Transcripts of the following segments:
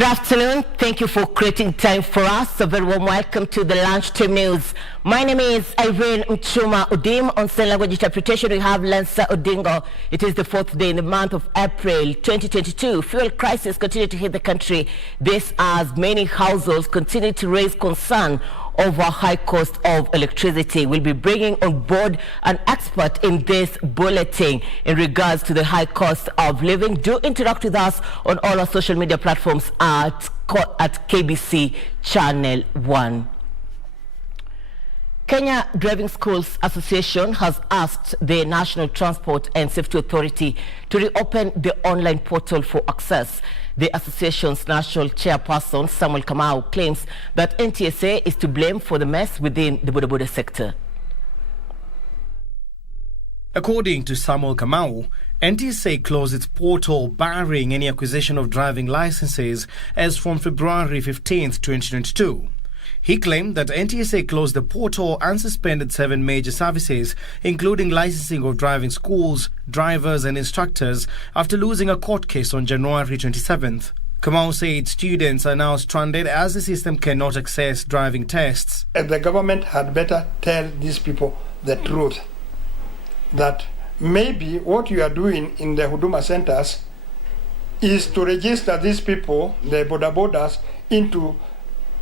Good afternoon. Thank you for creating time for us. A very warm welcome to the Lunchtime News. My name is Irene Muchuma. On sign language interpretation, we have Lancer Odingo. It is the fourth day in the month of April 2022. Fuel crisis continue to hit the country. This as many households continue to raise concern over high cost of electricity. We'll be bringing on board an expert in this bulletin in regards to the high cost of living. Do interact with us on all our social media platforms at KBC Channel 1. Kenya Driving Schools Association has asked the National Transport and Safety Authority to reopen the online portal for access. The association's national chairperson, Samuel Kamau, claims that NTSA is to blame for the mess within the boda sector. According to Samuel Kamau, NTSA closed its portal barring any acquisition of driving licenses as from February 15, 2022. He claimed that NTSA closed the portal and suspended 7 major services, including licensing of driving schools, drivers and instructors, after losing a court case on January 27th. Kamau said students are now stranded as the system cannot access driving tests. The government had better tell these people the truth, that maybe what you are doing in the Huduma centers is to register these people, the bodas, into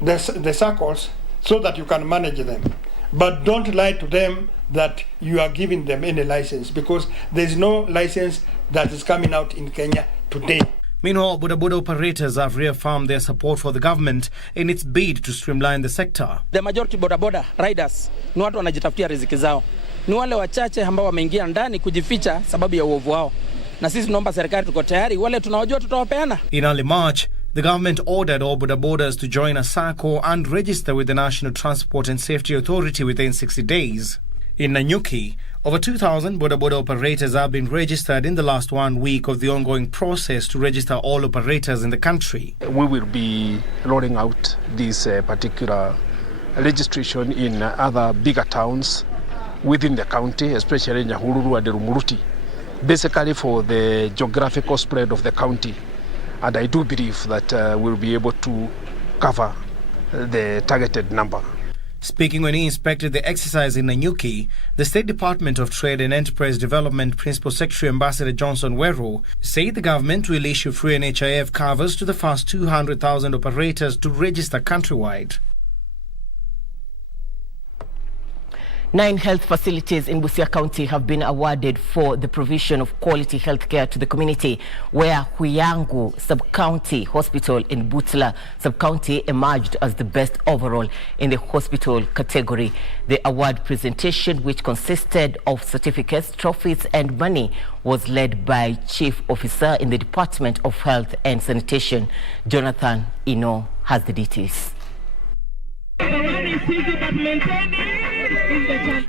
the circles so that you can manage them. But don't lie to them that you are giving them any license, because there is no license that is coming out in Kenya today. Meanwhile, boda operators have reaffirmed their support for the government in its bid to streamline the sector. The majority boda riders ni watu wanajitafutia riziki zao. Ni wale wachache ambao wameingia ndani kujificha sababu ya uovu wao. Na sisi tunaomba serikali, tuko tayari, wale tunawajua tutawapeana. In early March, the government ordered all bodas to join a SACCO and register with the National Transport and Safety Authority within 60 days. In Nanyuki, over 2,000 boda operators have been registered in the last 1 week of the ongoing process to register all operators in the country. We will be rolling out this particular registration in other bigger towns within the county, especially in Nyahururu and Rumuruti, basically for the geographical spread of the county. And I do believe that we'll be able to cover the targeted number. Speaking when he inspected the exercise in Nanyuki, the State Department of Trade and Enterprise Development Principal Secretary Ambassador Johnson Wero said the government will issue free NHIF covers to the first 200,000 operators to register countrywide. 9 health facilities in Busia County have been awarded for the provision of quality health care to the community, where Huyangu Sub-County Hospital in Butla Sub-County emerged as the best overall in the hospital category. The award presentation, which consisted of certificates, trophies and money, was led by Chief Officer in the Department of Health and Sanitation. Jonathan Ino has the details.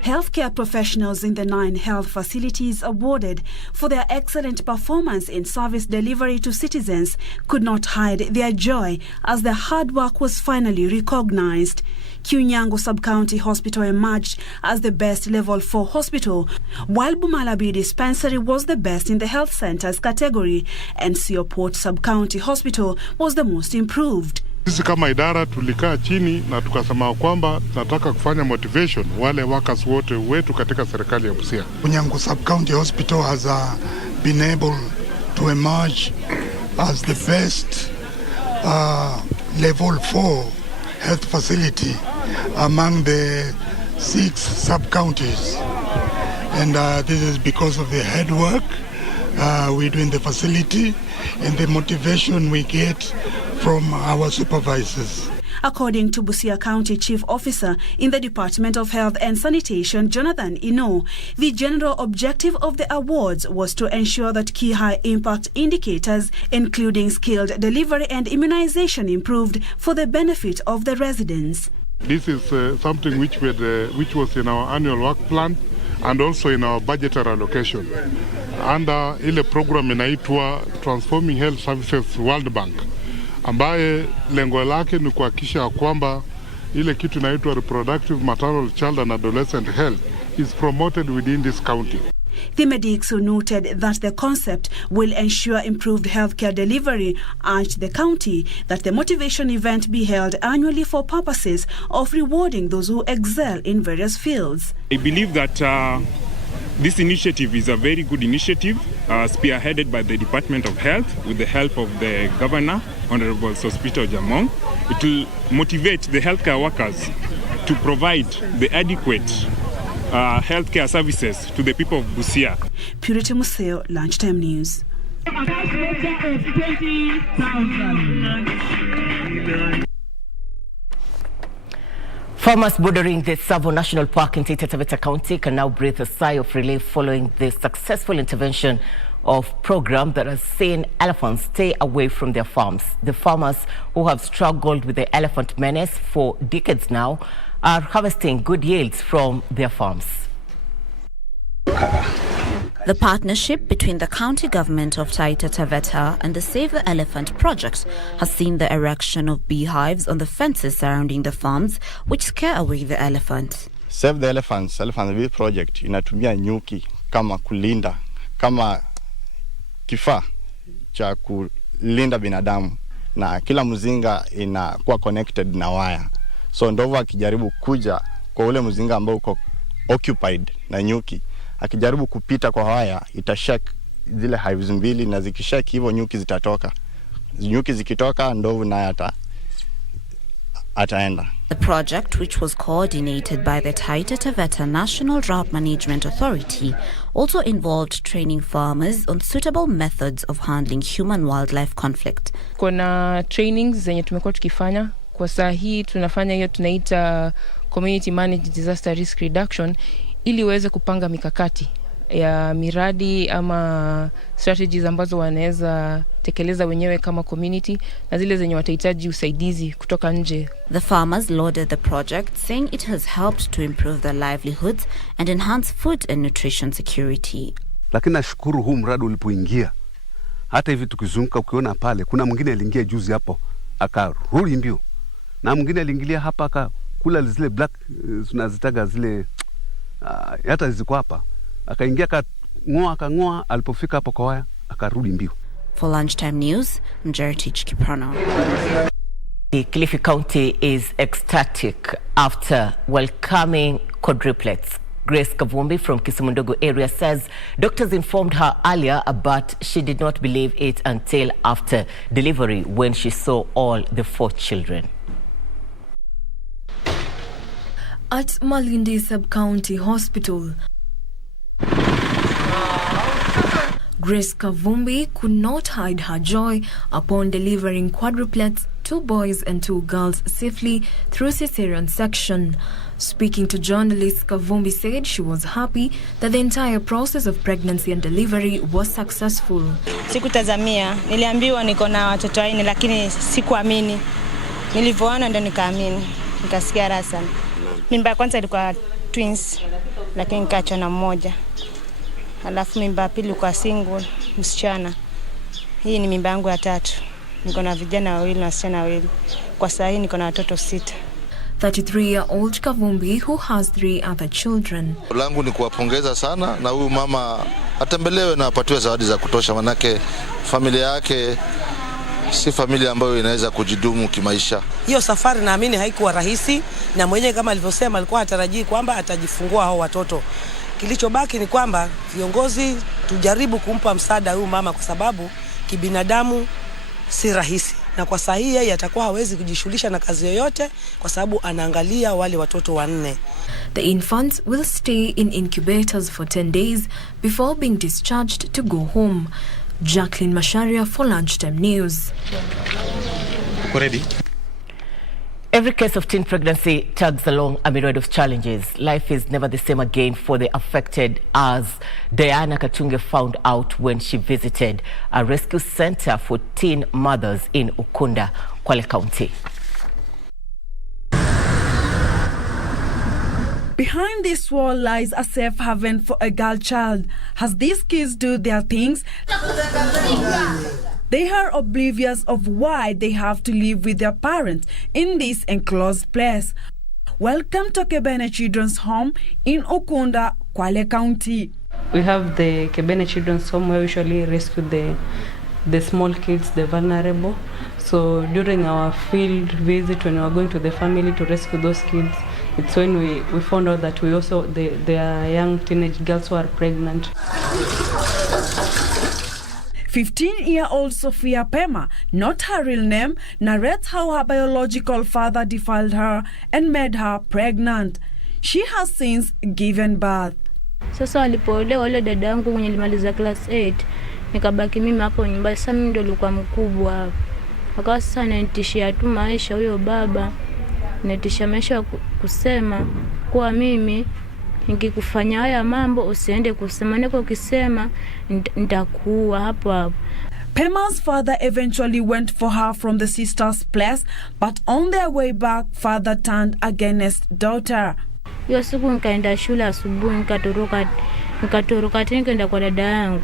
Healthcare professionals in the 9 health facilities awarded for their excellent performance in service delivery to citizens could not hide their joy as their hard work was finally recognized. Huyangu Sub-County Hospital emerged as the best level 4 hospital, while Bumalabi Dispensary was the best in the health centers category, and Sioport Sub-County Hospital was the most improved. Sisi kama idara tulikaa chini na tukasema kwamba tunataka kufanya motivation wale workers wote wetu katika serikali ya Busia. Huyangu Sub-County Hospital has been able to emerge as the best level 4 health facility among the 6 sub-counties. And this is because of the hard work we do in the facility and the motivation we get from our supervisors. According to Busia County Chief Officer in the Department of Health and Sanitation, Jonathan Ino, the general objective of the awards was to ensure that key high-impact indicators, including skilled delivery and immunization, improved for the benefit of the residents. This is something which was in our annual work plan and also in our budgetary allocation. Under ile program inaitwa Transforming Health Services World Bank, ambaye lengo lake ni kuhakikisha kwamba ile kitu inaitwa reproductive maternal child and adolescent health is promoted within this county. The medics, who noted that the concept will ensure improved healthcare delivery, urged the county that the motivation event be held annually for purposes of rewarding those who excel in various fields. I believe that this initiative is a very good initiative, spearheaded by the Department of Health with the help of the Governor, Honorable Sospito Jamong. It will motivate the healthcare workers to provide the adequate healthcare services to the people of Busia. Purity Museo, Lunchtime News. Farmers bordering the Tsavo National Park in Taita Taveta County can now breathe a sigh of relief following the successful intervention of program that has seen elephants stay away from their farms. The farmers who have struggled with the elephant menace for decades now are harvesting good yields from their farms. The partnership between the county government of Taita Taveta and the Save the Elephant project has seen the erection of beehives on the fences surrounding the farms, which scare away the elephants. Save the Elephants, Elephant Bee Project inatumia nyuki kama kulinda, kama kifaa cha kulinda binadamu, na kila mzinga inakuwa connected na waya. So ndovu akijaribu kuja kwa ule mzinga ambao uko occupied na nyuki, akijaribu kupita kwa waya, itashake zile hives mbili, na zikishake hivyo nyuki zitatoka. Nyuki zikitoka, ndovu naye ataenda. The project, which was coordinated by the Taita Taveta National Drought Management Authority, also involved training farmers on suitable methods of handling human-wildlife conflict. Kuna trainings zenye tumekuwa tukifanya. Kwa saa hii tunafanya hiyo tunaita community managed disaster risk reduction, ili uweze kupanga mikakati ya miradi ama strategies ambazo wanaweza tekeleza wenyewe kama community, na zile zenye watahitaji usaidizi kutoka nje. The farmers lauded the project, saying it has helped to improve their livelihoods and enhance food and nutrition security. Lakini nashukuru huu mradi ulipoingia, hata hivi tukizunguka ukiona pale, kuna mwingine aliingia juzi hapo akarudi mbio, na mwingine aliingilia hapa akakula zile black tunazitaga zile hata ziko hapa, akaingia akang'oa, alipofika hapo kwa waya akarudi mbio. For Lunchtime News, Mjertich Kiprano. The Kilifi County is ecstatic after welcoming quadruplets. Grace Kavumbi from Kisumundogo area says doctors informed her earlier, but she did not believe it until after delivery when she saw all the 4 children. At Malindi Sub-County Hospital, Grace Kavumbi could not hide her joy upon delivering quadruplets, 2 boys and 2 girls, safely through cesarean section. Speaking to journalists, Kavumbi said she was happy that the entire process of pregnancy and delivery was successful. Sikutazamia, niliambiwa niko na watoto 4 lakini sikuamini. Nilivyoona ndo nikaamini, nikasikia raha sana. Mimba ya kwanza ilikuwa twins, lakini nikaachwa na mmoja. Alafu mimba ya pili ilikuwa single, msichana. Hii ni mimba yangu ya 3. Niko na vijana 2 na wasichana 2. Kwa sasa hii niko na watoto 6. 33-year-old Kavumbi, who has 3 other children. Langu ni kuwapongeza sana, na huyu mama atembelewe na apatiwe zawadi za kutosha, manake familia yake si familia ambayo inaweza kujidumu kimaisha. Hiyo safari naamini haikuwa rahisi, na mwenyewe kama alivyosema alikuwa atarajii kwamba atajifungua hao watoto. Kilichobaki ni kwamba viongozi tujaribu kumpa msaada huyu mama, kwa sababu kibinadamu si rahisi, na kwa saa hii yeye atakuwa hawezi kujishughulisha na kazi yoyote kwa sababu anaangalia wale watoto 4. The infants will stay in incubators for 10 days before being discharged to go home. Jacqueline Masharia for Lunchtime News. Ready? Every case of teen pregnancy tags along a myriad of challenges. Life is never the same again for the affected, as Diana Katunge found out when she visited a rescue center for teen mothers in Ukunda, Kwale County. Behind this wall lies a safe haven for a girl child. As these kids do their things, they are oblivious of why they have to live with their parents in this enclosed place. Welcome to KBC Children's Home in Ukunda, Kwale County. We have the Kebene Children's Home where we usually rescue the small kids, the vulnerable. So during our field visit, when we were going to the family to rescue those kids, it's when we found out that there are young teenage girls who are pregnant. 15-year-old Sophia Pema, not her real name, narrates how her biological father defiled her and made her pregnant. She has since given birth. Sasa walipoolewa wale dada yangu mwenye alimaliza class 8, nikabaki mimi hapo nyumbani. Sasa mimi ndo nilikuwa mkubwa. Akawa sasa ananitishia tu maisha huyo baba. Ananitishia maisha kusema kwa mimi nikikufanya haya mambo usiende kusema, niko ukisema nitakuua hapo hapo. Pema's father eventually went for her from the sister's place, but on their way back, father turned against daughter. Hiyo siku nikaenda shule asubuhi, nikatoroka tena kwenda kwa dada yangu.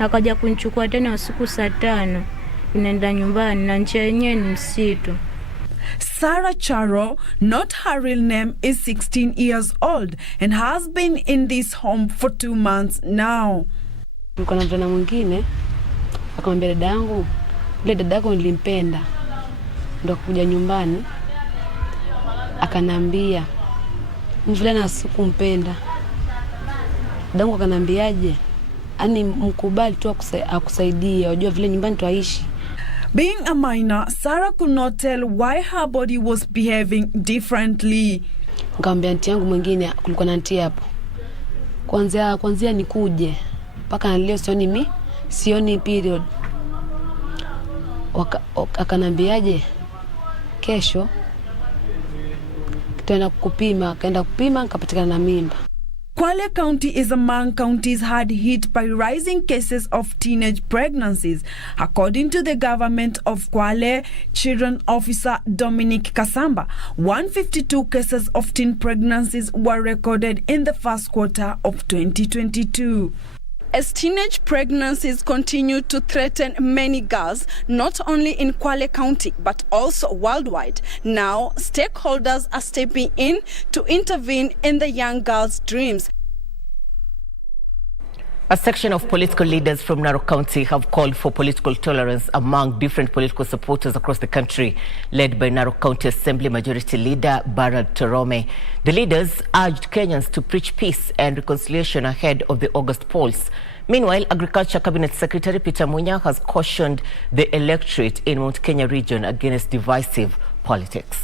Akaja kunichukua tena usiku saa 5. Ninaenda nyumbani na njia yenyewe ni msitu. Sarah Charo, not her real name, is 16 years old and has been in this home for 2 months now. Niko na mvulana mwingine akamwambia dada yangu, ile dada yako nilimpenda. Ndio kuja nyumbani akanambia mvulana sikumpenda. Dadangu akanambiaje? Ani mkubali tu akusaidia, unajua vile nyumbani tuaishi. Being a minor, Sarah could not tell why her body was behaving differently. Nikamwambia aunti yangu mwingine, kulikuwa na aunti hapo. Kwanza nikuje mpaka leo sioni period. Akanambiaje? Kesho tutaenda kupima. Kaenda kupima nikapatikana na mimba. Kwale County is among counties hard hit by rising cases of teenage pregnancies. According to the government of Kwale, Children Officer Dominic Kasamba, 152 cases of teen pregnancies were recorded in the first quarter of 2022. As teenage pregnancies continue to threaten many girls, not only in Kwale County, but also worldwide, now stakeholders are stepping in to intervene in the young girls' dreams. A section of political leaders from Narok County have called for political tolerance among different political supporters across the country, led by Narok County Assembly Majority Leader Barad Torome. The leaders urged Kenyans to preach peace and reconciliation ahead of the August polls. Meanwhile, Agriculture Cabinet Secretary Peter Munya has cautioned the electorate in Mount Kenya region against divisive politics.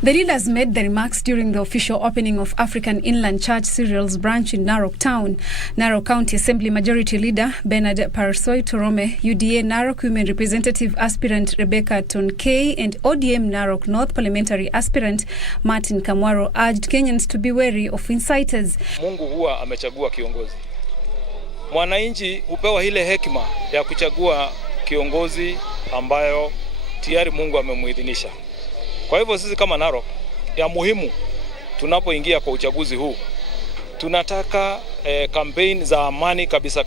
The leaders made the remarks during the official opening of African Inland Church Cereals branch in Narok Town. Narok County Assembly Majority Leader Bernard Parasoy Torome, UDA Narok Women Representative Aspirant Rebecca Tonkei, and ODM Narok North Parliamentary Aspirant Martin Kamwaro urged Kenyans to be wary of inciters. Mungu huwa amechagua kiongozi. Mwananchi hupewa ile hekima ya kuchagua kiongozi ambayo tayari Mungu amemuidhinisha. Kwa hivyo sisi kama Narok, ya muhimu tunapoingia kwa uchaguzi huu, tunataka campaign za amani kabisa.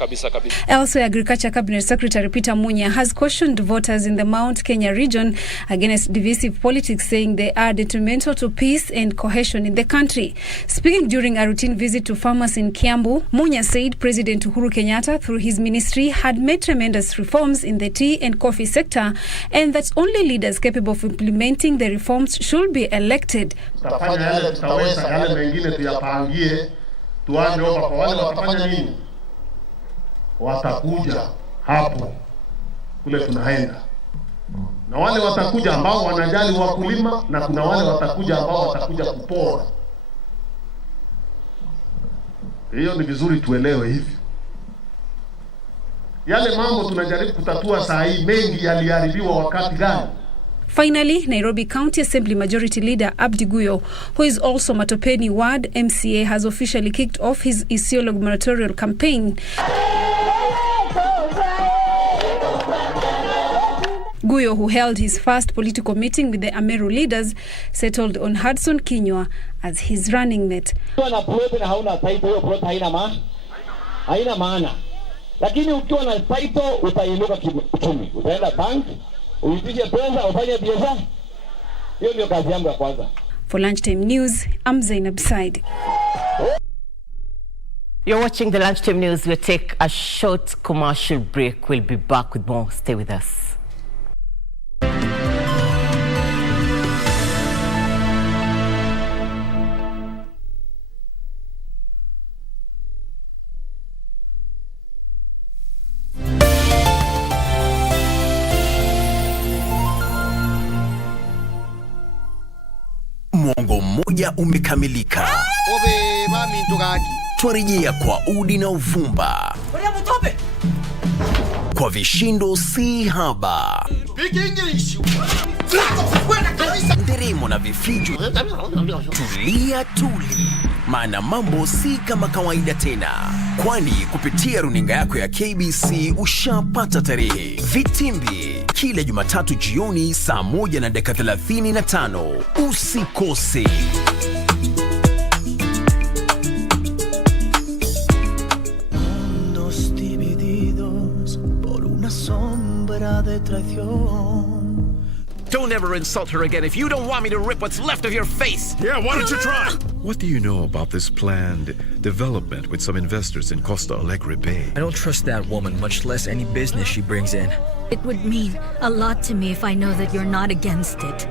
Also, Agriculture Cabinet Secretary Peter Munya has cautioned voters in the Mount Kenya region against divisive politics, saying they are detrimental to peace and cohesion in the country. Speaking during a routine visit to farmers in Kiambu, Munya said President Uhuru Kenyatta, through his ministry, had made tremendous reforms in the tea and coffee sector, and that only leaders capable of implementing the reforms should be elected. Tuande kwa wale watafanya nini? Watakuja hapo kule tunaenda. Na wale watakuja ambao wanajali wakulima, na kuna wale watakuja ambao watakuja kupora. Hiyo ni vizuri tuelewe hivi. Yale mambo tunajaribu kutatua saa hii, mengi yaliharibiwa wakati gani? Finally, Nairobi County Assembly Majority Leader Abdi Guyo, who is also Matopeni Ward MCA, has officially kicked off his Isiolo gubernatorial campaign. Guyo, who held his first political meeting with the Ameru leaders, settled on Hudson Kinyua as his running mate. Haina maana. Lakini ukiwa na title utainuka kiuchumi. Utaenda bank, uitishe pesa, ufanye biashara. Hiyo ndio kazi yangu ya kwanza. For Lunchtime News, I'm Zainab Said. You're watching the Lunchtime News. We'll take a short commercial break. We'll be back with more. Stay with us. Mwongo mmoja umekamilika. Twarejea kwa udi na uvumba, kwa vishindo si haba, nderemo na vifijo. Tulia tuli, maana mambo si kama kawaida tena, kwani kupitia runinga yako ya KBC ushapata tarehe. Vitimbi kila Jumatatu jioni saa 1:35. Usikose. Don't ever insult her again if you don't want me to rip what's left of your face. Yeah, why don't you try? What do you know about this planned development with some investors in Costa Alegre Bay? I don't trust that woman, much less any business she brings in. It would mean a lot to me if I know that you're not against it.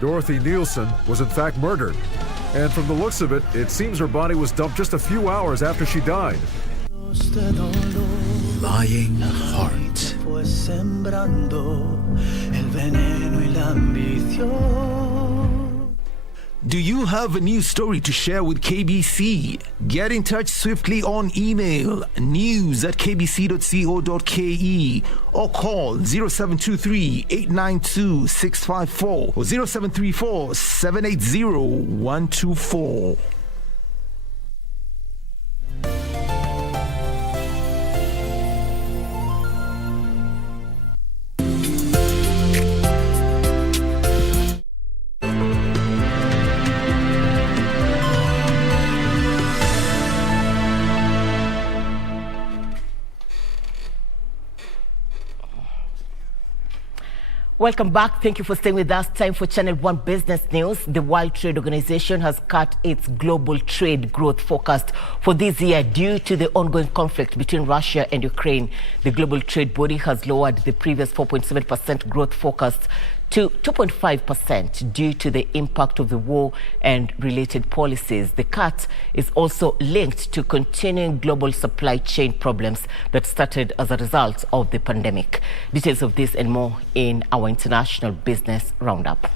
Dorothy Nielsen was in fact murdered. And from the looks of it, it seems her body was dumped just a few hours after she died. Lying heart. Do you have a new story to share with KBC? Get in touch swiftly on email news@kbc.co.ke or call 0723-892-654 or 0734-780-124. Welcome back. Thank you for staying with us. Time for Channel 1 Business News. The World Trade Organization has cut its global trade growth forecast for this year due to the ongoing conflict between Russia and Ukraine. The global trade body has lowered the previous 4.7% growth forecast to 2.5% due to the impact of the war and related policies. The cut is also linked to continuing global supply chain problems that started as a result of the pandemic. Details of this and more in our International Business Roundup.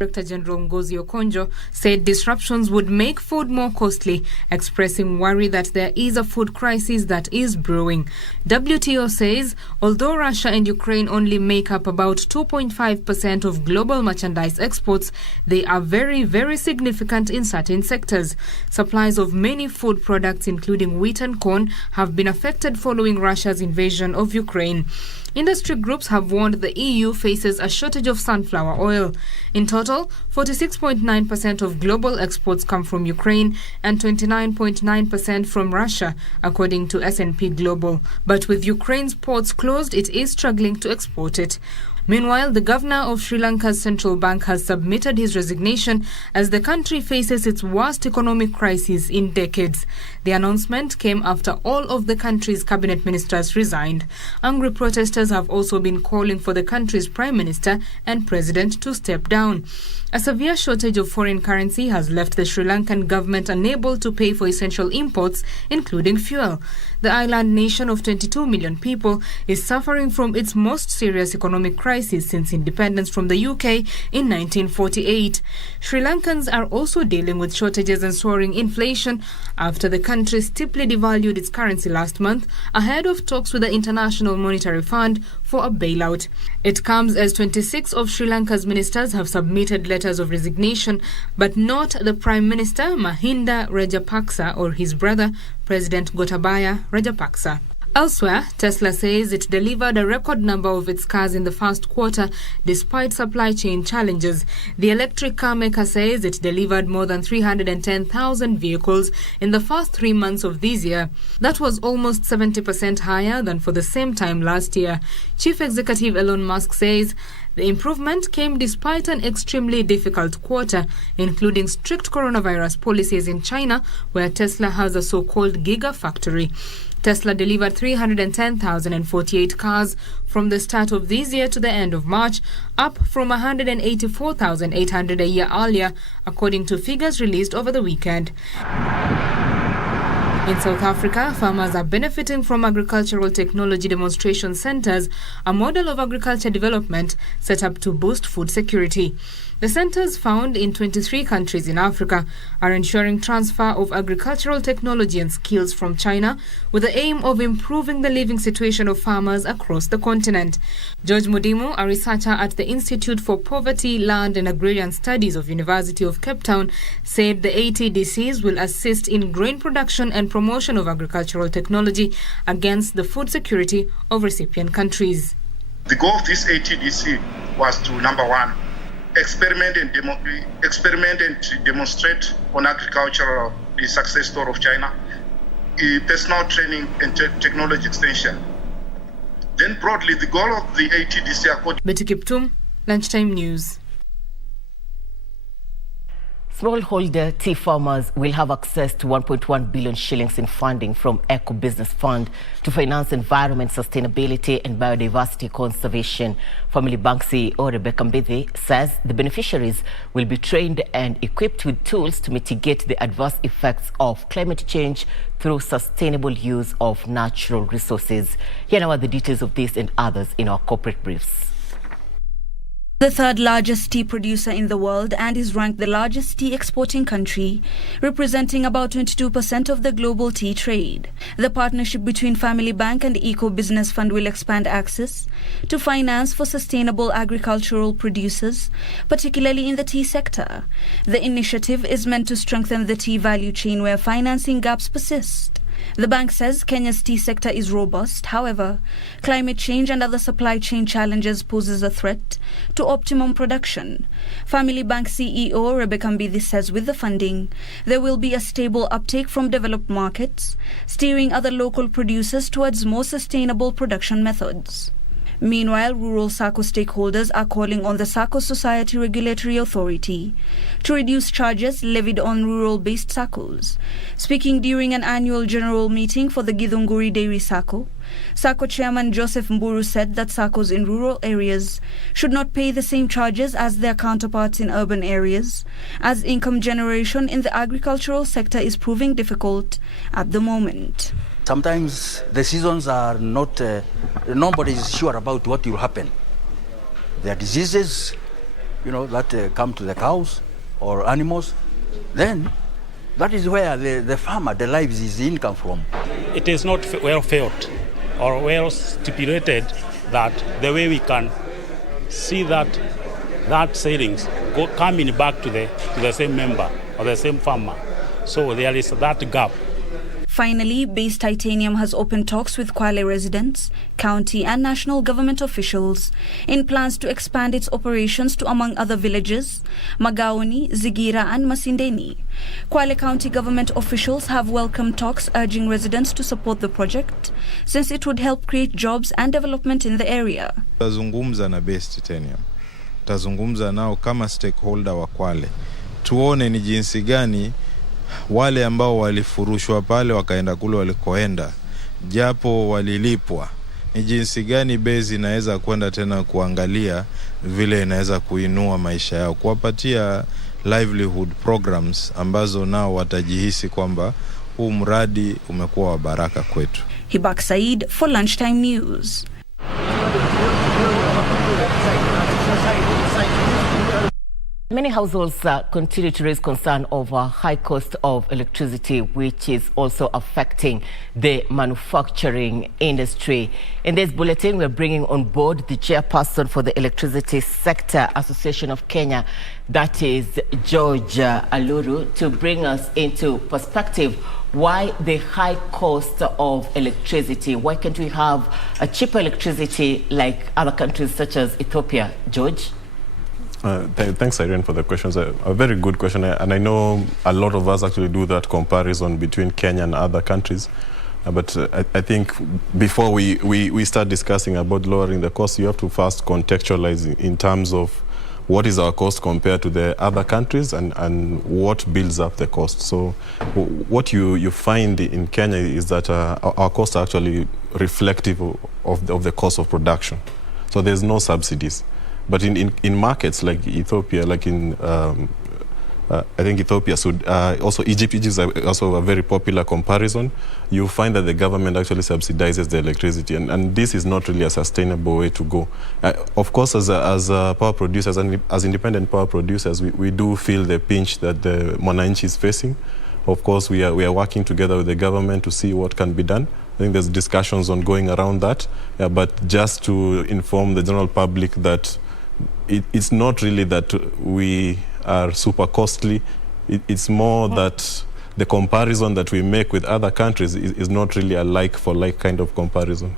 Director General Ngozi Okonjo said disruptions would make food more costly, expressing worry that there is a food crisis that is brewing. WTO says although Russia and Ukraine only make up about 2.5% of global merchandise exports, they are very, very significant in certain sectors. Supplies of many food products, including wheat and corn, have been affected following Russia's invasion of Ukraine. Industry groups have warned the EU faces a shortage of sunflower oil. In total, 46.9% of global exports come from Ukraine and 29.9% from Russia, according to S&P Global. But with Ukraine's ports closed, it is struggling to export it. Meanwhile, the governor of Sri Lanka's central bank has submitted his resignation as the country faces its worst economic crisis in decades. The announcement came after all of the country's cabinet ministers resigned. Angry protesters have also been calling for the country's prime minister and president to step down. A severe shortage of foreign currency has left the Sri Lankan government unable to pay for essential imports, including fuel. The island nation of 22 million people is suffering from its most serious economic crisis since independence from the UK in 1948. Sri Lankans are also dealing with shortages and soaring inflation after the country steeply devalued its currency last month ahead of talks with the International Monetary Fund for a bailout. It comes as 26 of Sri Lanka's ministers have submitted letters of resignation, but not the Prime Minister Mahinda Rajapaksa or his brother, President Gotabaya Rajapaksa. Elsewhere, Tesla says it delivered a record number of its cars in the first quarter despite supply chain challenges. The electric car maker says it delivered more than 310,000 vehicles in the first 3 months of this year. That was almost 70% higher than for the same time last year. Chief Executive Elon Musk says The improvement came despite an extremely difficult quarter, including strict coronavirus policies in China, where Tesla has a so-called gigafactory. Tesla delivered 310,048 cars from the start of this year to the end of March, up from 184,800 a year earlier, according to figures released over the weekend. In South Africa, farmers are benefiting from agricultural technology demonstration centers, a model of agriculture development set up to boost food security. The centers, found in 23 countries in Africa, are ensuring transfer of agricultural technology and skills from China with the aim of improving the living situation of farmers across the continent. George Mudimu, a researcher at the Institute for Poverty, Land and Agrarian Studies of University of Cape Town, said the ATDCs will assist in grain production and promotion of agricultural technology against the food security of recipient countries. The goal of this ATDC was to, number one, experiment and demonstrate on agriculture the success story of China, personal training and technology extension. Then broadly, the goal of the ATDC... Betty Kiptum, Lunchtime News. Smallholder tea farmers will have access to 1.1 billion shillings in funding from Eco Business Fund to finance environment sustainability and biodiversity conservation. Family Bank CEO Rebecca Mbithi says the beneficiaries will be trained and equipped with tools to mitigate the adverse effects of climate change through sustainable use of natural resources. Here now are the details of this and others in our corporate briefs. The third largest tea producer in the world and is ranked the largest tea exporting country, representing about 22% of the global tea trade. The partnership between Family Bank and Eco Business Fund will expand access to finance for sustainable agricultural producers, particularly in the tea sector. The initiative is meant to strengthen the tea value chain where financing gaps persist. The bank says Kenya's tea sector is robust. However, climate change and other supply chain challenges poses a threat to optimum production. Family Bank CEO Rebecca Mbithi says with the funding, there will be a stable uptake from developed markets, steering other local producers towards more sustainable production methods. Meanwhile, rural SACCO stakeholders are calling on the SACCO Society Regulatory Authority to reduce charges levied on rural-based SACCOs. Speaking during an annual general meeting for the Githunguri Dairy SACCO, SACCO Chairman Joseph Mburu said that SACCOs in rural areas should not pay the same charges as their counterparts in urban areas, as income generation in the agricultural sector is proving difficult at the moment. Sometimes the seasons are not, nobody is sure about what will happen. There are diseases, that come to the cows or animals. Then that is where the farmer derives his income from. It is not well felt or well stipulated that the way we can see that savings coming back to the same member or the same farmer. So there is that gap. Finally, Base Titanium has opened talks with Kwale residents, county and national government officials in plans to expand its operations to, among other villages, Magaoni, Zigira and Masindeni. Kwale County government officials have welcomed talks urging residents to support the project since it would help create jobs and development in the area. Tazungumza na Base Titanium. Tazungumza nao kama stakeholder wa Kwale. Tuone ni jinsi gani wale ambao walifurushwa pale wakaenda kule walikoenda, japo walilipwa, ni jinsi gani base inaweza kwenda tena kuangalia vile inaweza kuinua maisha yao, kuwapatia livelihood programs ambazo nao watajihisi kwamba huu mradi umekuwa wa baraka kwetu. Hibak Said for Lunchtime News. Many households continue to raise concern over high cost of electricity, which is also affecting the manufacturing industry. In this bulletin, we're bringing on board the chairperson for the Electricity Sector Association of Kenya, that is George Aluru, to bring us into perspective why the high cost of electricity. Why can't we have a cheaper electricity like other countries such as Ethiopia? George? Thanks, Irene, for the questions. A very good question, and I know a lot of us actually do that comparison between Kenya and other countries. But I think before we start discussing about lowering the cost, you have to first contextualize in terms of what is our cost compared to the other countries and what builds up the cost. So what you find in Kenya is that our costs are actually reflective of the cost of production. So there's no subsidies. But in markets like Ethiopia, like in I think Ethiopia, also Egypt is also a very popular comparison. You find that the government actually subsidizes the electricity, and this is not really a sustainable way to go. Of course, as power producers and as independent power producers, we do feel the pinch that the mwananchi is facing. Of course, we are working together with the government to see what can be done. I think there's discussions ongoing around that, but just to inform the general public that it's not really that we are super costly. It's more that the comparison that we make with other countries is not really a like-for-like kind of comparison.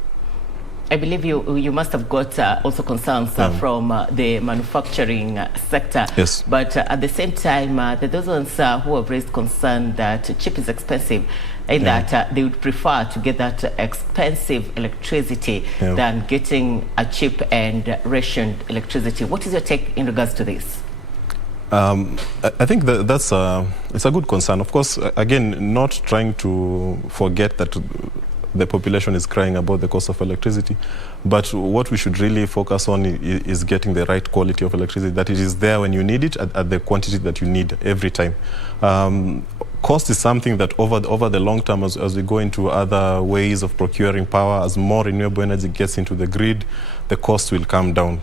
I believe you must have got also concerns from the manufacturing sector. Yes. But at the same time, there are those ones who have raised concern that cheap is expensive, and that they would prefer to get that expensive electricity than getting a cheap and rationed electricity. What is your take in regards to this? I think that's it's a good concern. Of course, again, not trying to forget that the population is crying about the cost of electricity, but what we should really focus on is getting the right quality of electricity, that it is there when you need it at the quantity that you need every time. Cost is something that over the long term, as we go into other ways of procuring power, as more renewable energy gets into the grid, the cost will come down.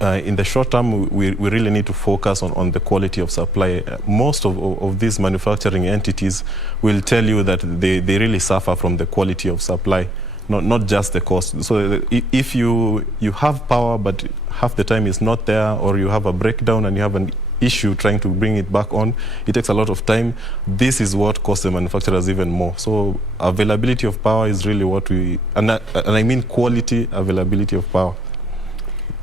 In the short term, we really need to focus on the quality of supply. Most of these manufacturing entities will tell you that they really suffer from the quality of supply, not just the cost. So if you have power, but half the time it's not there, or you have a breakdown and you have an issue trying to bring it back on, it takes a lot of time. This is what costs the manufacturers even more. So availability of power is really what and I mean quality availability of power.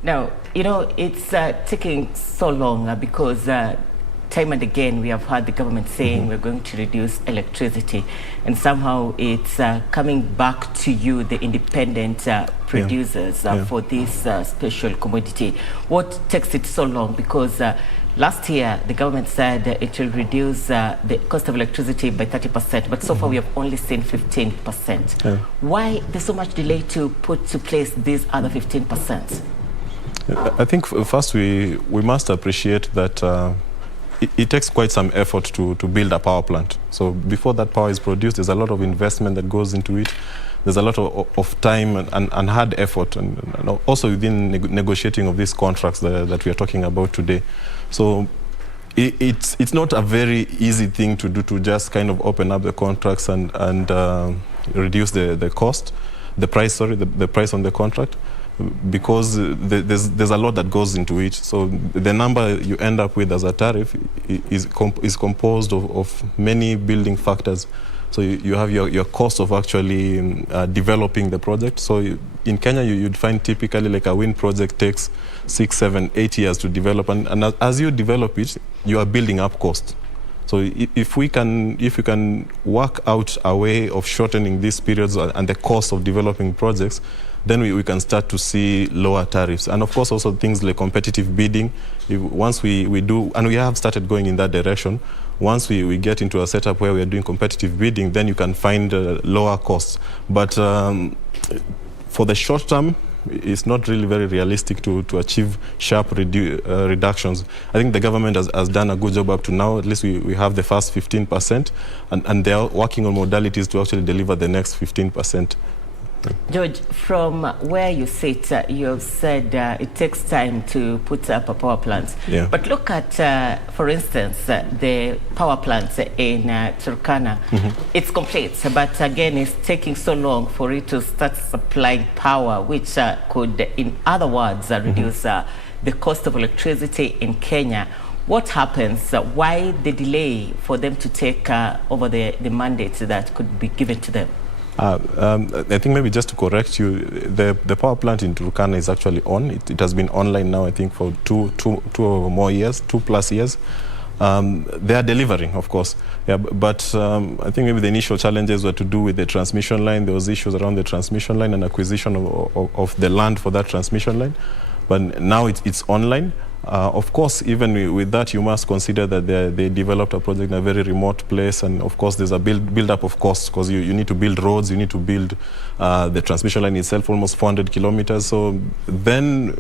Now, you know, it's taking so long because time and again we have heard the government saying we're going to reduce electricity, and somehow it's coming back to you, the independent producers, for this special commodity. What takes it so long? Because last year the government said it will reduce the cost of electricity by 30%, but so far we have only seen 15%. Why there's so much delay to put to place these other 15%? I think first we must appreciate that it takes quite some effort to build a power plant. So before that power is produced, there's a lot of investment that goes into it. There's a lot of time and hard effort, and also within negotiating of these contracts that we are talking about today. So it's not a very easy thing to do, to just kind of open up the contracts and reduce the cost, the price on the contract, because there's a lot that goes into it. So the number you end up with as a tariff is composed of many building factors. So you have your cost of actually developing the project. So in Kenya, you'd find typically like a wind project takes 6, 7, 8 years to develop, and as you develop it, you are building up cost. So if we can work out a way of shortening these periods and the cost of developing projects, then we can start to see lower tariffs. And of course also things like competitive bidding. Once we do, and we have started going in that direction, once we get into a setup where we are doing competitive bidding, then you can find lower costs. But for the short term, it's not really very realistic to achieve sharp reductions. I think the government has done a good job up to now. At least we have the first 15%, and they are working on modalities to actually deliver the next 15%. George, from where you sit, you have said it takes time to put up a power plant. Yeah. But look at, for instance, the power plants in Turkana. It's complete, but again, it's taking so long for it to start supplying power, which could, in other words, reduce the cost of electricity in Kenya. What happens? Why the delay for them to take over the mandates that could be given to them? I think maybe just to correct you, the power plant in Turkana is actually on. It has been online now, I think, for two or more years, 2+ years. They are delivering, of course. Yeah, but I think maybe the initial challenges were to do with the transmission line. There was issues around the transmission line and acquisition of the land for that transmission line. But now it's online. Of course, even with that, you must consider that they developed a project in a very remote place, and of course there's a build-up of costs, because you need to build roads, you need to build the transmission line itself, almost 400 kilometers. So then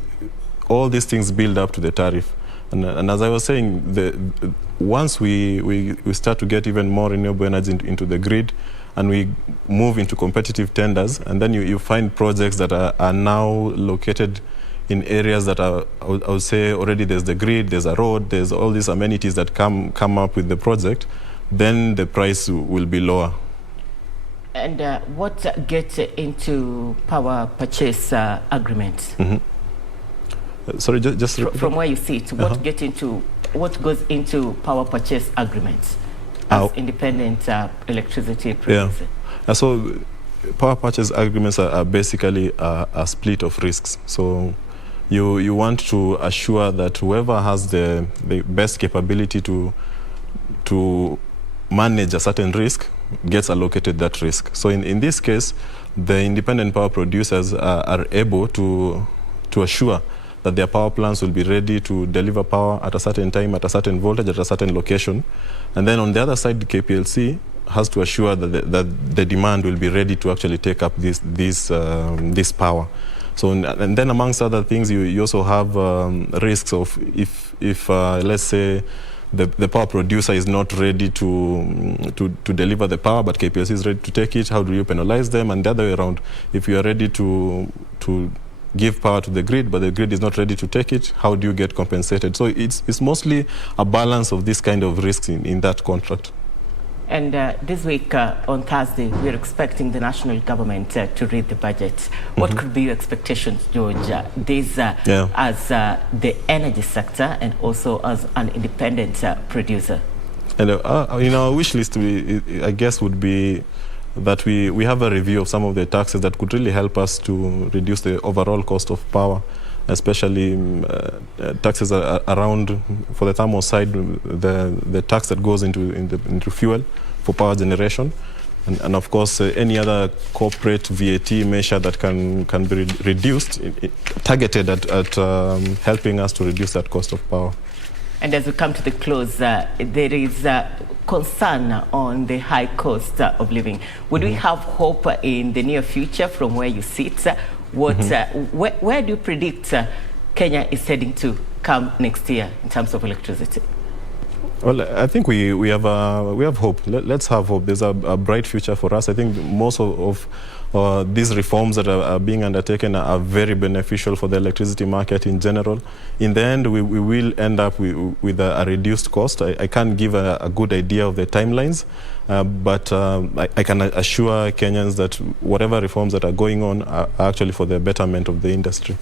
all these things build up to the tariff. And as I was saying, once we start to get even more renewable energy into the grid, and we move into competitive tenders, and then you find projects that are now located in areas that are, I would say, already there's the grid, there's a road, there's all these amenities that come up with the project, then the price will be lower. And what gets into power purchase agreements? Sorry, just from where you sit, what goes into power purchase agreements as independent electricity producer? Yeah. So power purchase agreements are basically a split of risks. So you want to assure that whoever has the best capability to manage a certain risk gets allocated that risk. So in this case, the independent power producers are able to assure that their power plants will be ready to deliver power at a certain time, at a certain voltage, at a certain location. And then on the other side, the KPLC has to assure that the demand will be ready to actually take up this power. So, and then amongst other things, you also have risks of if let's say the power producer is not ready to deliver the power, but KPLC is ready to take it, how do you penalize them? And the other way around, if you are ready to give power to the grid, but the grid is not ready to take it, how do you get compensated? So it's mostly a balance of this kind of risks in that contract. And this week on Thursday, we're expecting the national government to read the budget. What could be your expectations, George, as the energy sector and also as an independent producer? And in our wish list, I guess would be that we have a review of some of the taxes that could really help us to reduce the overall cost of power, especially taxes around, for the thermal side, the tax that goes into fuel for power generation, and of course any other corporate VAT measure that can be reduced, targeted at helping us to reduce that cost of power. And as we come to the close, there is concern on the high cost of living. Would we have hope in the near future from where you sit? Where do you predict Kenya is heading to come next year in terms of electricity? Well, I think we have hope. Let's have hope. There's a bright future for us. I think most of these reforms that are being undertaken are very beneficial for the electricity market in general. In the end, we will end up with a reduced cost. I can't give a good idea of the timelines, but I can assure Kenyans that whatever reforms that are going on are actually for the betterment of the industry.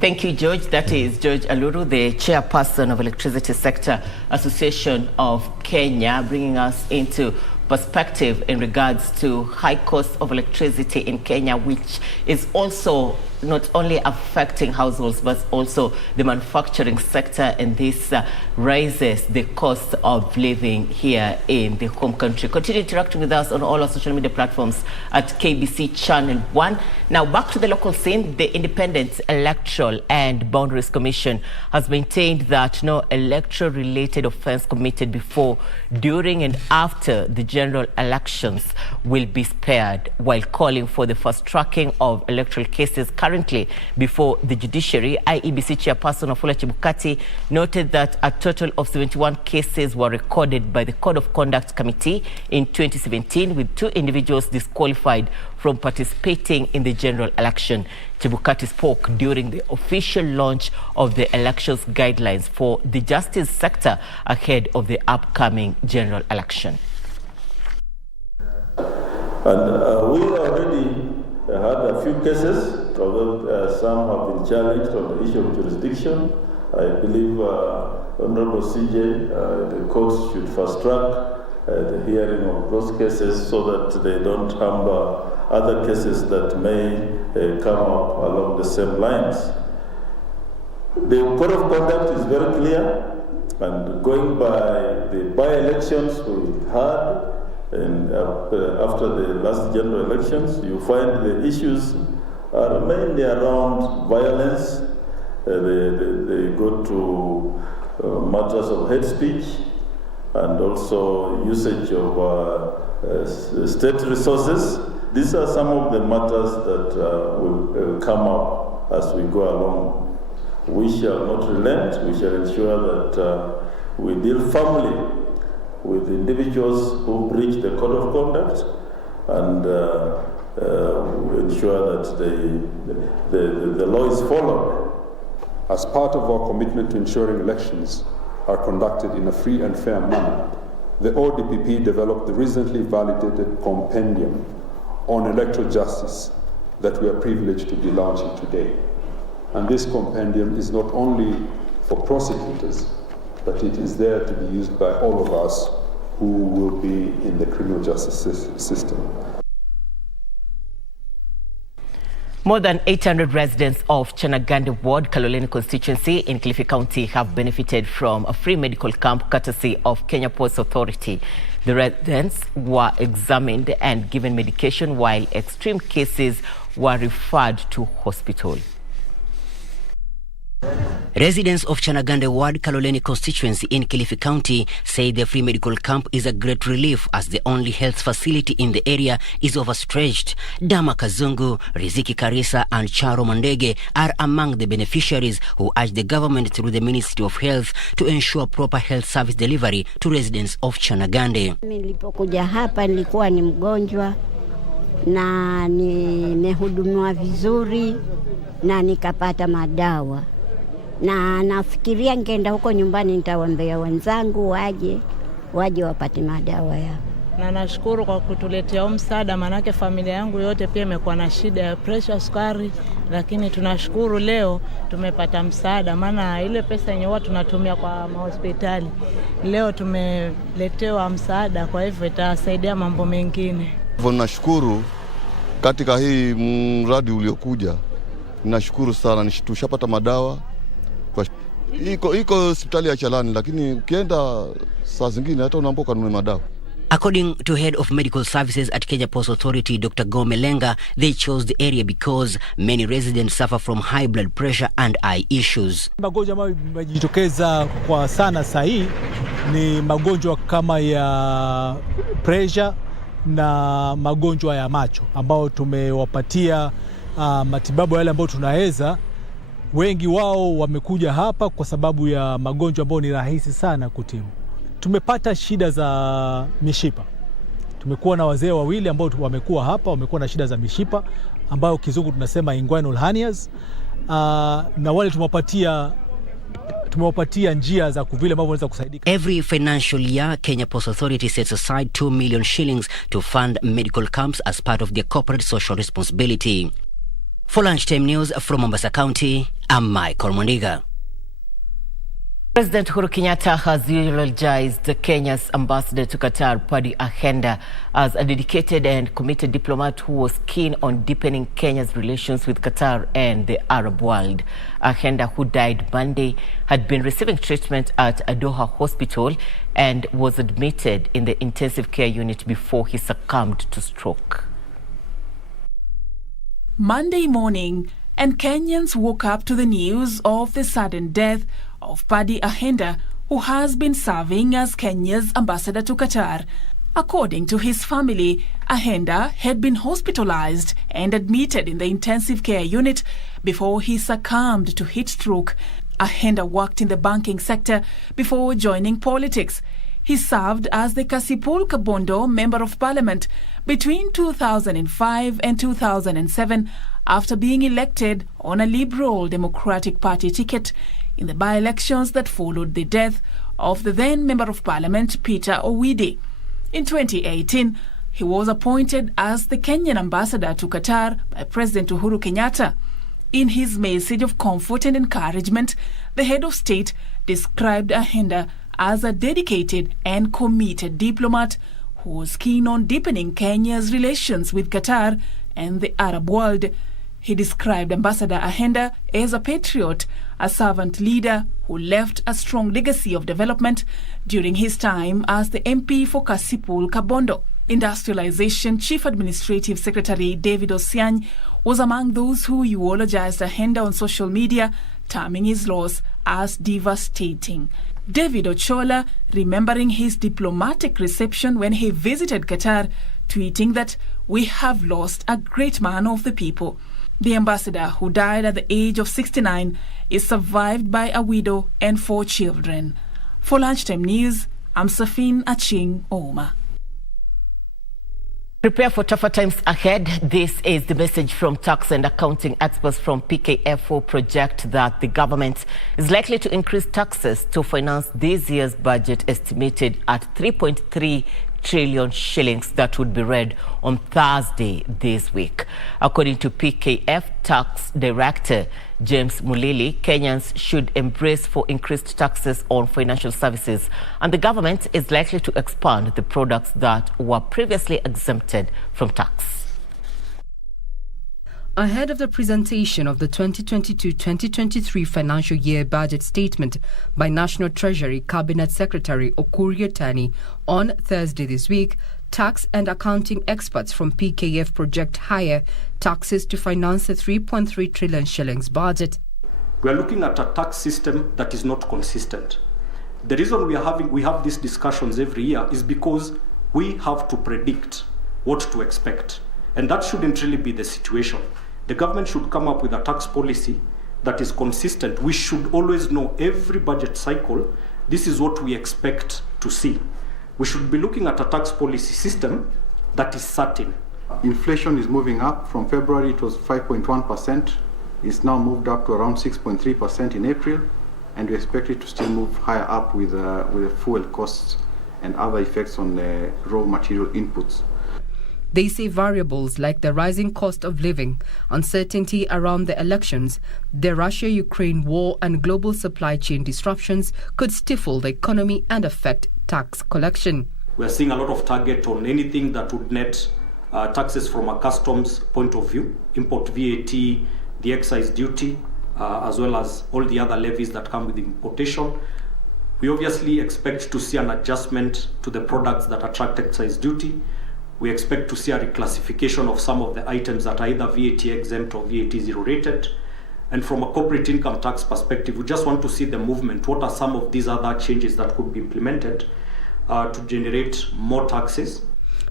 Thank you, George. That is George Aluru, the chairperson of Electricity Sector Association of Kenya, bringing us into perspective in regards to high cost of electricity in Kenya, which is also not only affecting households but also the manufacturing sector, and this raises the cost of living here in the home country. Continue interacting with us on all our social media platforms at KBC Channel 1. Now back to the local scene. The Independent Electoral and Boundaries Commission has maintained that no electoral-related offence committed before, during and after the general elections will be spared, while calling for the fast-tracking of electoral cases currently before the judiciary. IEBC chairperson Wafula Chebukati noted that a total of 71 cases were recorded by the Code of Conduct Committee in 2017, with 2 individuals disqualified from participating in the general election. Chebukati spoke during the official launch of the elections guidelines for the justice sector ahead of the upcoming general election. And we already had a few cases, although some have been challenged on the issue of jurisdiction. I believe Honorable CJ, the courts should fast track the hearing of those cases so that they don't hamper other cases that may come up along the same lines. The Code of Conduct is very clear. And going by the by-elections we had, and after the last general elections, you find the issues are mainly around violence. They go to matters of hate speech and also usage of state resources. These are some of the matters that will come up as we go along. We shall not relent. We shall ensure that we deal firmly with individuals who breach the code of conduct and ensure that the law is followed. As part of our commitment to ensuring elections are conducted in a free and fair manner, the ODPP developed the recently validated compendium on electoral justice that we are privileged to be launching today. And this compendium is not only for prosecutors, but it is there to be used by all of us who will be in the criminal justice system. More than 800 residents of Chanagande Ward, Kaloleni constituency in Kilifi County have benefited from a free medical camp courtesy of Kenya Ports Authority. The residents were examined and given medication while extreme cases were referred to hospital. Residents of Chanagande Ward, Kaloleni constituency in Kilifi County say the free medical camp is a great relief as the only health facility in the area is overstretched. Dama Kazungu, Riziki Karisa and Charo Mandege are among the beneficiaries who urge the government through the Ministry of Health to ensure proper health service delivery to residents of Chanagande. Nilipokuja hapa nilikuwa ni mgonjwa na nimehudumiwa vizuri na nikapata madawa. Na nafikiria ngeenda huko nyumbani nitawaambia wenzangu waje wapate madawa yao. Na nashukuru kwa kutuletea msaada, manake familia yangu yote pia imekuwa na shida ya pressure, sukari, lakini tunashukuru leo tumepata msaada, maana ile pesa yenye watu tunatumia kwa hospitali leo tumeletewa msaada, kwa hivyo itasaidia mambo mengine. Nashukuru katika hii mradi uliokuja. Nashukuru sana, tushapata madawa. Iko hospitali ya Chalani, lakini ukienda saa zingine hata unaambiwa kanunue madawa. According to Head of Medical Services at Kenya Ports Authority, Dr. Gomelenga, they chose the area because many residents suffer from high blood pressure and eye issues. Magonjwa ambayo yamejitokeza kwa sana saa hii ni magonjwa kama ya pressure na magonjwa ya macho ambao tumewapatia matibabu yale ambayo tunaweza. Wengi wao wamekuja hapa kwa sababu ya magonjwa ambayo ni rahisi sana kutibu. Tumepata shida za mishipa. Tumekuwa na wazee wawili ambao wamekuwa hapa, wamekuwa na shida za mishipa ambao kizungu tunasema inguinal hernias. Na wale tumewapatia njia za vile ambavyo wanaweza kusaidika. Every financial year, Kenya Ports Authority sets aside 2 million shillings to fund medical camps as part of their corporate social responsibility. For Lunchtime News from Mombasa County, I'm Michael Mondiga. President Uhuru Kenyatta has eulogized Kenya's ambassador to Qatar, Paddy Ahenda, as a dedicated and committed diplomat who was keen on deepening Kenya's relations with Qatar and the Arab world. Ahenda, who died Monday, had been receiving treatment at a Doha hospital and was admitted in the intensive care unit before he succumbed to stroke. Monday morning, and Kenyans woke up to the news of the sudden death of Paddy Ahenda, who has been serving as Kenya's ambassador to Qatar. According to his family, Ahenda had been hospitalized and admitted in the intensive care unit before he succumbed to heat stroke. Ahenda worked in the banking sector before joining politics. He served as the Kasipul Kabondo Member of Parliament between 2005 and 2007 after being elected on a Liberal Democratic Party ticket in the by-elections that followed the death of the then Member of Parliament Peter Owide. In 2018, he was appointed as the Kenyan Ambassador to Qatar by President Uhuru Kenyatta. In his message of comfort and encouragement, the head of state described Ahenda as a dedicated and committed diplomat who was keen on deepening Kenya's relations with Qatar and the Arab world. He described Ambassador Ahenda as a patriot, a servant leader who left a strong legacy of development during his time as the MP for Kasipul Kabondo. Industrialization Chief Administrative Secretary David Osiany was among those who eulogized Ahenda on social media, terming his loss as devastating. David Ochola, remembering his diplomatic reception when he visited Qatar, tweeting that we have lost a great man of the people. The ambassador, who died at the age of 69, is survived by a widow and 4 children. For Lunchtime News, I'm Safin Aching Oma. Prepare for tougher times ahead. This is the message from tax and accounting experts from PKF, who project that the government is likely to increase taxes to finance this year's budget, estimated at 3.3 trillion shillings, that would be read on Thursday this week. According to PKF Tax Director James Mulili, Kenyans should embrace for increased taxes on financial services, and the government is likely to expand the products that were previously exempted from tax. Ahead of the presentation of the 2022-2023 financial year budget statement by National Treasury Cabinet Secretary Okur Yatani on Thursday this week, tax and accounting experts from PKF project higher taxes to finance the 3.3 trillion shillings budget. We are looking at a tax system that is not consistent. The reason we have these discussions every year is because we have to predict what to expect, and that shouldn't really be the situation. The government should come up with a tax policy that is consistent. We should always know every budget cycle, this is what we expect to see. We should be looking at a tax policy system that is certain. Inflation is moving up. From February it was 5.1%. It's now moved up to around 6.3% in April, and we expect it to still move higher up with the fuel costs and other effects on the raw material inputs. They say variables like the rising cost of living, uncertainty around the elections, the Russia-Ukraine war and global supply chain disruptions could stifle the economy and affect tax collection. We are seeing a lot of target on anything that would net taxes from a customs point of view, import VAT, the excise duty, as well as all the other levies that come with importation. We obviously expect to see an adjustment to the products that attract excise duty. We expect to see a reclassification of some of the items that are either VAT exempt or VAT zero rated. And from a corporate income tax perspective, we just want to see the movement. What are some of these other changes that could be implemented to generate more taxes?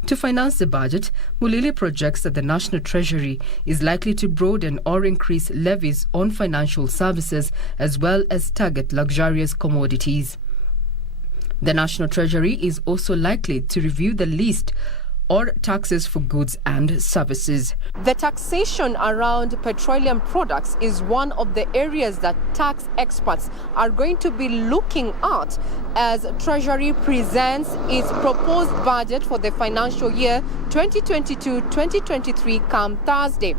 To finance the budget, Mulili projects that the National Treasury is likely to broaden or increase levies on financial services as well as target luxurious commodities. The National Treasury is also likely to review the list or taxes for goods and services. The taxation around petroleum products is one of the areas that tax experts are going to be looking at as Treasury presents its proposed budget for the financial year 2022-2023 come Thursday.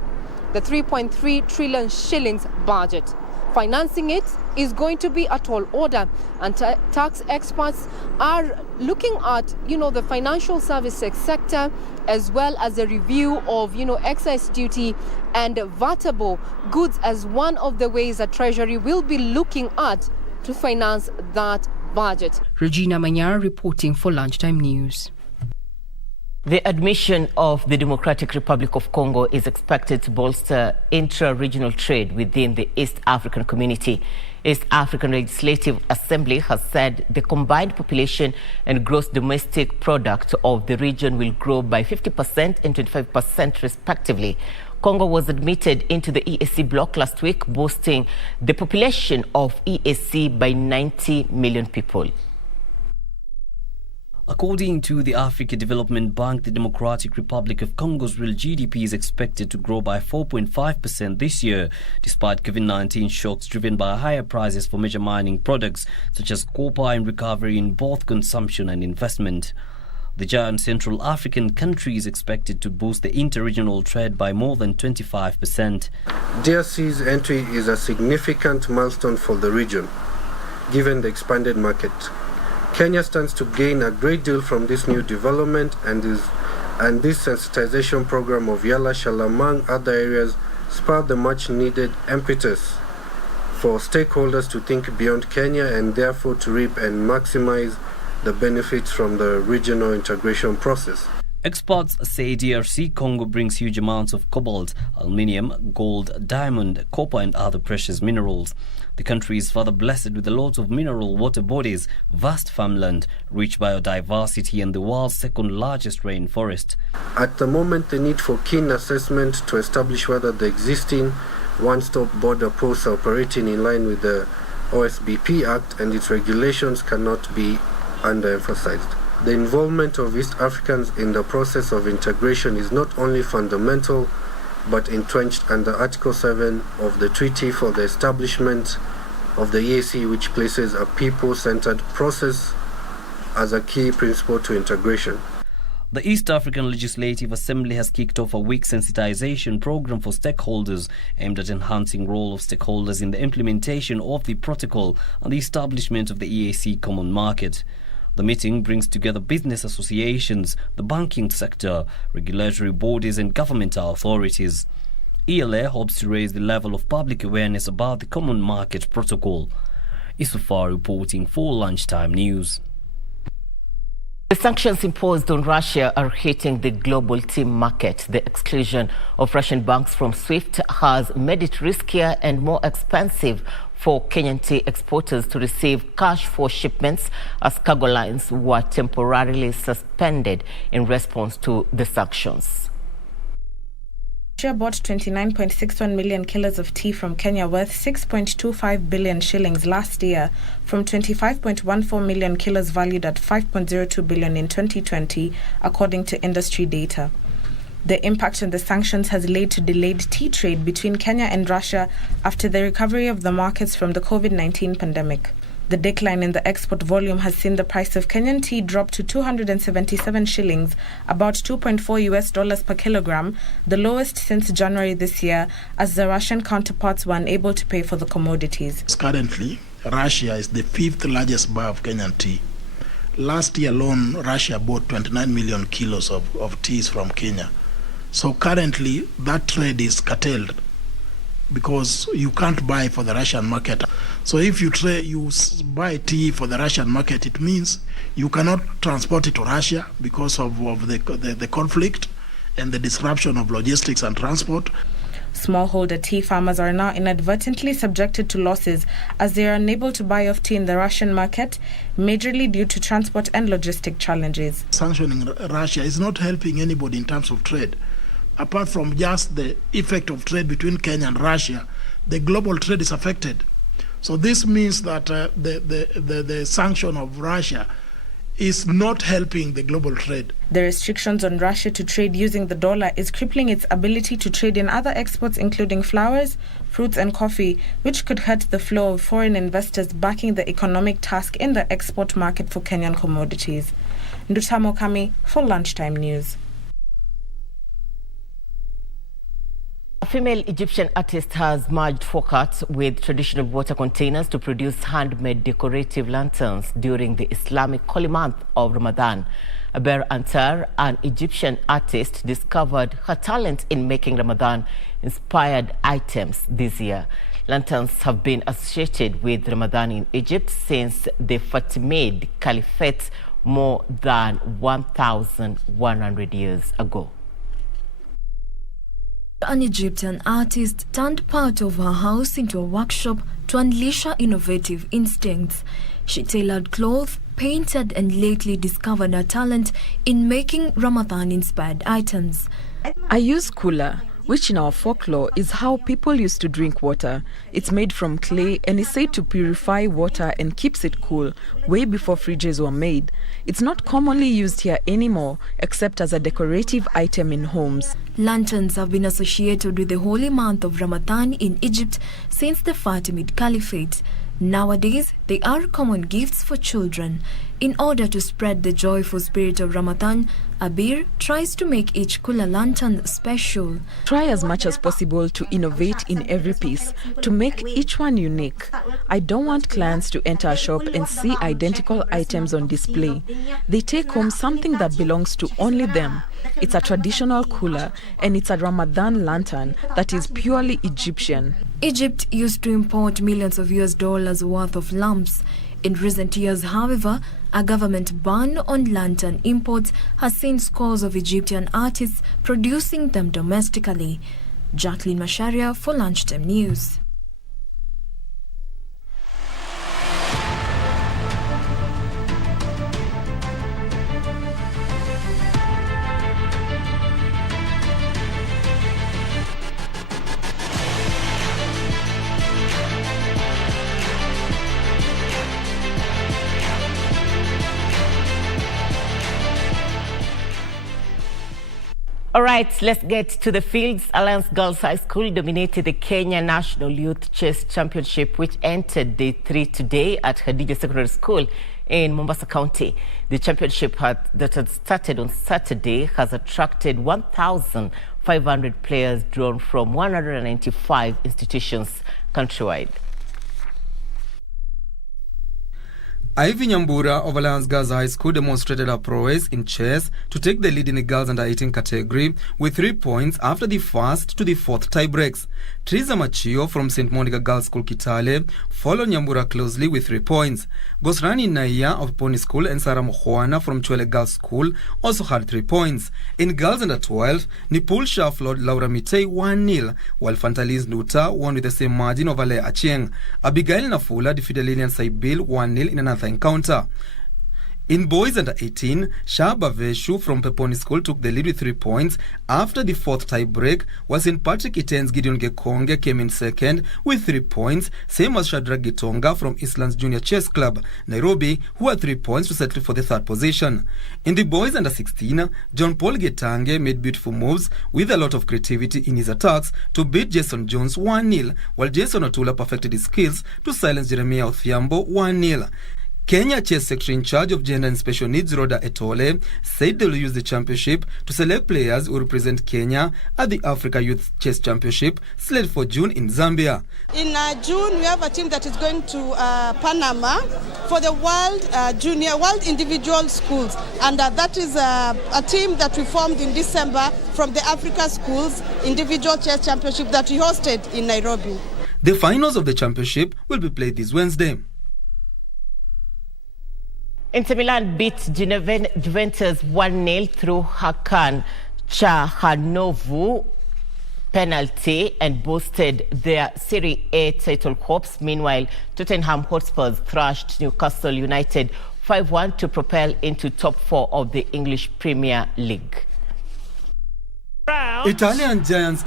The 3.3 trillion shillings budget. Financing it is going to be a tall order, and tax experts are looking at, the financial services sector as well as a review of, excise duty and VATable goods as one of the ways that Treasury will be looking at to finance that budget. Regina Manyar reporting for Lunchtime News. The admission of the Democratic Republic of Congo is expected to bolster intra-regional trade within the East African community. East African Legislative Assembly has said the combined population and gross domestic product of the region will grow by 50% and 25% respectively. Congo was admitted into the EAC bloc last week, boosting the population of EAC by 90 million people. According to the Africa Development Bank, the Democratic Republic of Congo's real GDP is expected to grow by 4.5% this year, despite COVID-19 shocks driven by higher prices for major mining products such as copper and recovery in both consumption and investment. The giant Central African country is expected to boost the inter-regional trade by more than 25%. DRC's entry is a significant milestone for the region, given the expanded market. Kenya stands to gain a great deal from this new development, and this sensitization program of Yala shall, among other areas, spur the much-needed impetus for stakeholders to think beyond Kenya and therefore to reap and maximize the benefits from the regional integration process. Experts say DRC Congo brings huge amounts of cobalt, aluminium, gold, diamond, copper and other precious minerals. The country is further blessed with a lot of mineral water bodies, vast farmland, rich biodiversity and the world's second largest rainforest. At the moment, the need for keen assessment to establish whether the existing one-stop border posts are operating in line with the OSBP Act and its regulations cannot be underemphasized. The involvement of East Africans in the process of integration is not only fundamental, but entrenched under Article 7 of the Treaty for the Establishment of the EAC, which places a people-centered process as a key principle to integration. The East African Legislative Assembly has kicked off a week sensitization program for stakeholders aimed at enhancing the role of stakeholders in the implementation of the protocol and the establishment of the EAC common market. The meeting brings together business associations, the banking sector, regulatory bodies and governmental authorities. ELA hopes to raise the level of public awareness about the Common Market Protocol. Isufar reporting for Lunchtime News. The sanctions imposed on Russia are hitting the global tea market. The exclusion of Russian banks from SWIFT has made it riskier and more expensive for Kenyan tea exporters to receive cash for shipments as cargo lines were temporarily suspended in response to the sanctions. Russia bought 29.61 million kilos of tea from Kenya worth 6.25 billion shillings last year from 25.14 million kilos valued at 5.02 billion in 2020, according to industry data. The impact on the sanctions has led to delayed tea trade between Kenya and Russia after the recovery of the markets from the COVID-19 pandemic. The decline in the export volume has seen the price of Kenyan tea drop to 277 shillings, about $2.4 per kilogram, the lowest since January this year, as the Russian counterparts were unable to pay for the commodities. Currently, Russia is the 5th largest buyer of Kenyan tea. Last year alone, Russia bought 29 million kilos of teas from Kenya. So currently, that trade is curtailed because you can't buy for the Russian market. So if you buy tea for the Russian market, it means you cannot transport it to Russia because of the conflict and the disruption of logistics and transport. Smallholder tea farmers are now inadvertently subjected to losses as they are unable to buy off tea in the Russian market, majorly due to transport and logistic challenges. Sanctioning Russia is not helping anybody in terms of trade. Apart from just the effect of trade between Kenya and Russia, the global trade is affected. So this means that the sanction of Russia is not helping the global trade. The restrictions on Russia to trade using the dollar is crippling its ability to trade in other exports, including flowers, fruits and coffee, which could hurt the flow of foreign investors backing the economic task in the export market for Kenyan commodities. Ndutamo Kami for Lunchtime News. A female Egyptian artist has merged folk art with traditional water containers to produce handmade decorative lanterns during the Islamic holy month of Ramadan. Aber Antar, an Egyptian artist, discovered her talent in making Ramadan-inspired items this year. Lanterns have been associated with Ramadan in Egypt since the Fatimid Caliphate more than 1,100 years ago. An Egyptian artist turned part of her house into a workshop to unleash her innovative instincts. She tailored clothes, painted, and lately discovered her talent in making Ramadan-inspired items. I use kula, which in our folklore is how people used to drink water. It's made from clay and is said to purify water and keeps it cool, way before fridges were made. It's not commonly used here anymore, except as a decorative item in homes. Lanterns have been associated with the holy month of Ramadan in Egypt since the Fatimid Caliphate. Nowadays, they are common gifts for children. In order to spread the joyful spirit of Ramadan, Abir tries to make each kula lantern special. Try as much as possible to innovate in every piece, to make each one unique. I don't want clients to enter a shop and see identical items on display. They take home something that belongs to only them. It's a traditional kula and it's a Ramadan lantern that is purely Egyptian. Egypt used to import millions of US dollars worth of lamps. In recent years, however, a government ban on lantern imports has seen scores of Egyptian artists producing them domestically. Jacqueline Masharia for Lunchtime News. All right, let's get to the fields. Alliance Girls High School dominated the Kenya National Youth Chess Championship, which entered day 3 today at Hadija Secondary School in Mombasa County. The championship that had started on Saturday has attracted 1,500 players drawn from 195 institutions countrywide. Ivy Nyambura of Alliance Girls High School demonstrated her prowess in chess to take the lead in the girls under 18 category with 3 points after the first to the fourth tie breaks. Teresa Machio from St. Monica Girls School Kitale followed Nyambura closely with 3 points. Gosrani Naya of Pony School and Sarah Mohuana from Chwele Girls School also had 3 points. In girls under 12, Nipul Shah floored Laura Mitei 1-0, while Fantaliz Nuta won with the same margin over Ale Achieng. Abigail Nafula defeated Lilian Saibil 1-0 in another encounter. In boys under 18, Shaba Veshu from Peponi School took the lead with 3 points after the fourth tie break, while St. Patrick Iten's Gideon Gekonge came in second with 3 points, same as Shadrach Gitonga from Eastlands Junior Chess Club, Nairobi, who had 3 points to settle for the third position. In the boys under 16, John Paul Getange made beautiful moves with a lot of creativity in his attacks to beat Jason Jones 1-0, while Jason Otula perfected his skills to silence Jeremiah Othiambo 1-0. Kenya Chess Secretary in charge of Gender and Special Needs, Rhoda Etole, said they will use the championship to select players who represent Kenya at the Africa Youth Chess Championship, slated for June in Zambia. In June, we have a team that is going to Panama for the World Individual Schools. And that is a team that we formed in December from the Africa Schools Individual Chess Championship that we hosted in Nairobi. The finals of the championship will be played this Wednesday. Inter Milan beat Juventus 1-0 through Hakan Chahanovu penalty and boosted their Serie A title hopes. Meanwhile, Tottenham Hotspurs thrashed Newcastle United 5-1 to propel into top 4 of the English Premier League. Italian giants